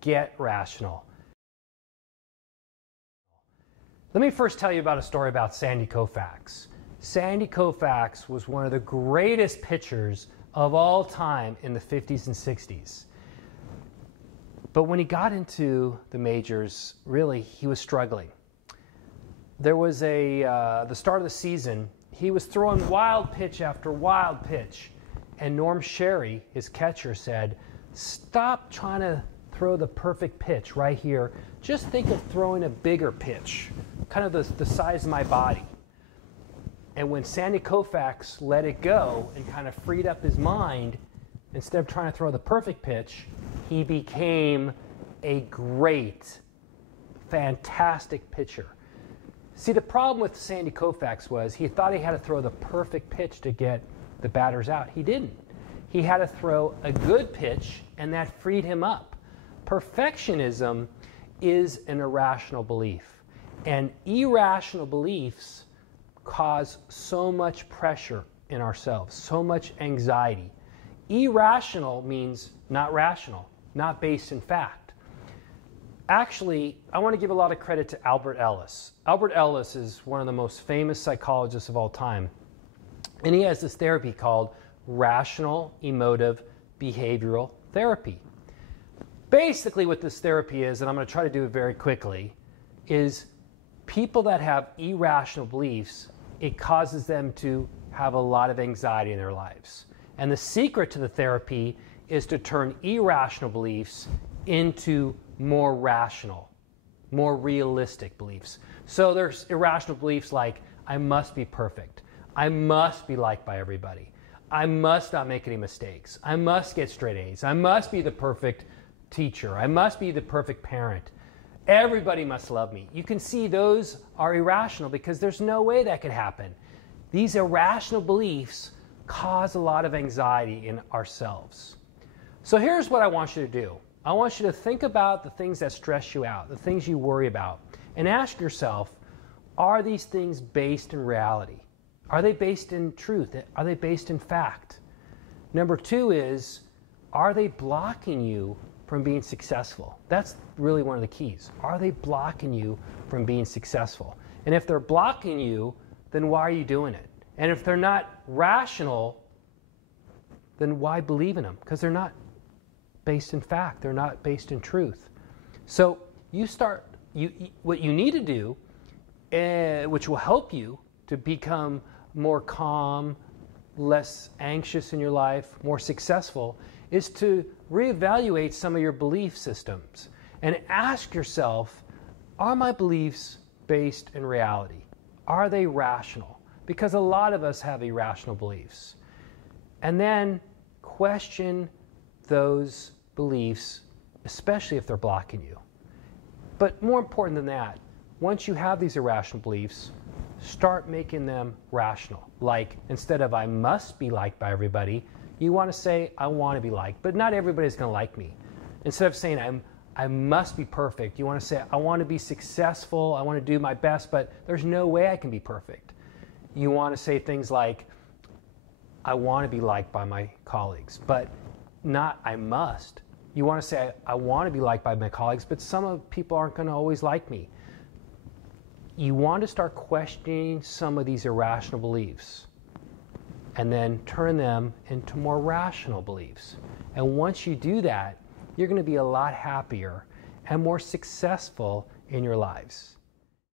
get rational. Let me first tell you about a story about Sandy Koufax. Sandy Koufax was one of the greatest pitchers of all time in the 50s and 60s. But when he got into the majors, really, he was struggling. There was the start of the season, he was throwing wild pitch after wild pitch. And Norm Sherry, his catcher, said, "Stop trying to throw the perfect pitch right here. Just think of throwing a bigger pitch, kind of the size of my body." And when Sandy Koufax let it go and kind of freed up his mind, instead of trying to throw the perfect pitch, he became a great, fantastic pitcher. See, the problem with Sandy Koufax was he thought he had to throw the perfect pitch to get the batters out. He didn't. He had to throw a good pitch, and that freed him up. Perfectionism is an irrational belief, and irrational beliefs cause so much pressure in ourselves, so much anxiety. Irrational means not rational, not based in fact. Actually, I want to give a lot of credit to Albert Ellis. Albert Ellis is one of the most famous psychologists of all time. And he has this therapy called rational emotive behavioral therapy. Basically what this therapy is, and I'm going to try to do it very quickly, is people that have irrational beliefs, it causes them to have a lot of anxiety in their lives. And the secret to the therapy is to turn irrational beliefs into more rational, more realistic beliefs. So there's irrational beliefs like, I must be perfect. I must be liked by everybody. I must not make any mistakes. I must get straight A's. I must be the perfect teacher. I must be the perfect parent. Everybody must love me. You can see those are irrational because there's no way that could happen. These irrational beliefs cause a lot of anxiety in ourselves. So here's what I want you to do. I want you to think about the things that stress you out, the things you worry about, and ask yourself, are these things based in reality? Are they based in truth? Are they based in fact? Number two is, are they blocking you from being successful? That's really one of the keys. Are they blocking you from being successful? And if they're blocking you, then why are you doing it? And if they're not rational, then why believe in them? Because they're not based in fact. They're not based in truth. So what you need to do, which will help you to become more calm, less anxious in your life, more successful, is to reevaluate some of your belief systems and ask yourself, are my beliefs based in reality? Are they rational? Because a lot of us have irrational beliefs. And then question those beliefs, especially if they're blocking you. But more important than that, once you have these irrational beliefs, start making them rational. Like, instead of I must be liked by everybody, you want to say I want to be liked, but not everybody's going to like me. Instead of saying I must be perfect, you want to say I want to be successful, I want to do my best, but there's no way I can be perfect. You want to say things like I want to be liked by my colleagues, but not I must. You want to say I want to be liked by my colleagues, but some people aren't going to always like me. You want to start questioning some of these irrational beliefs and then turn them into more rational beliefs. And once you do that, you're going to be a lot happier and more successful in your lives.